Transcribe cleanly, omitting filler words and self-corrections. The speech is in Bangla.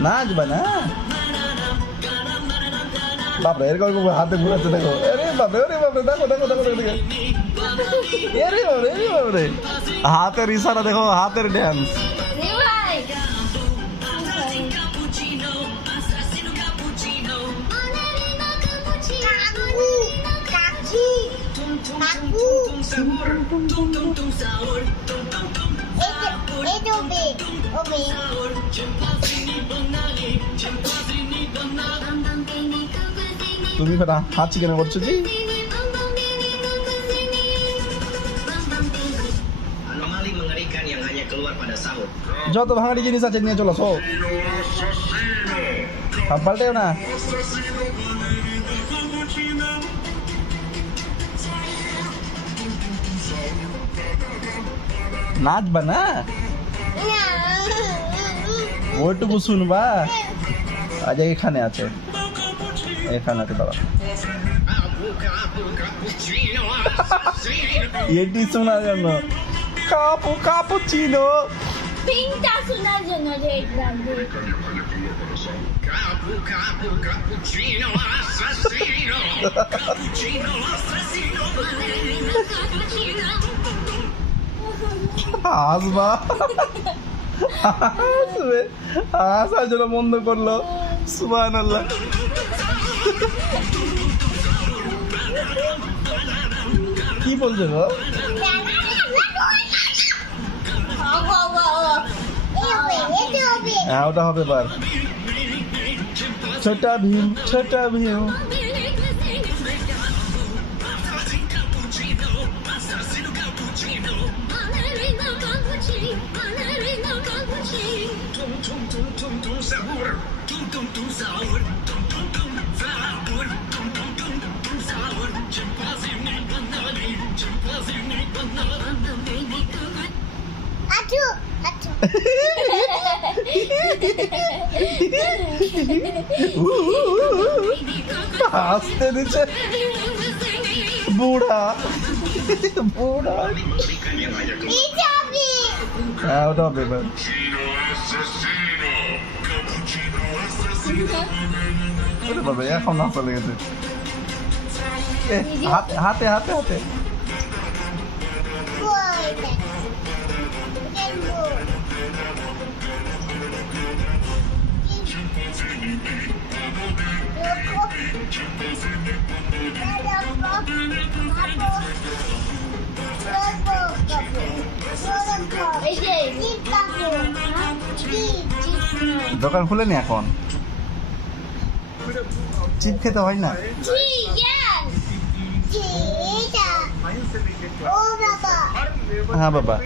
নাচবা না বাপরে এরকম হাতে ঘুরাচ্ছে দেখো আরে বাপরে দেখো আরে বাপরে হাতের ইশারা দেখো হাতের ড্যান্স তুমি হাঁচি কেন করছো জি যত ভাঙাড়ি জিনিস আছে নিয়ে চলো সব হাত পাল্টেও না নাচবা না ওইটুকু শুনবা আজ এখানে আছে দাদা এটি শোনার জন্য কাপুচিনো পিংটা শোনার জন্য হাসবা হাসার জন্য বন্ধ করলো সুবহানাল্লাহ কি বলছো গো হ্যাঁ ওটা হবে বার ছোটা ভীম হাসতে দিচ্ছে বুড়া হ্যাঁ ওটা হবে এবার বাবা এখন না চলে গেছে হাতে দোকান খুলেনি এখন চিপ খেতে হয় না হ্যাঁ বাবা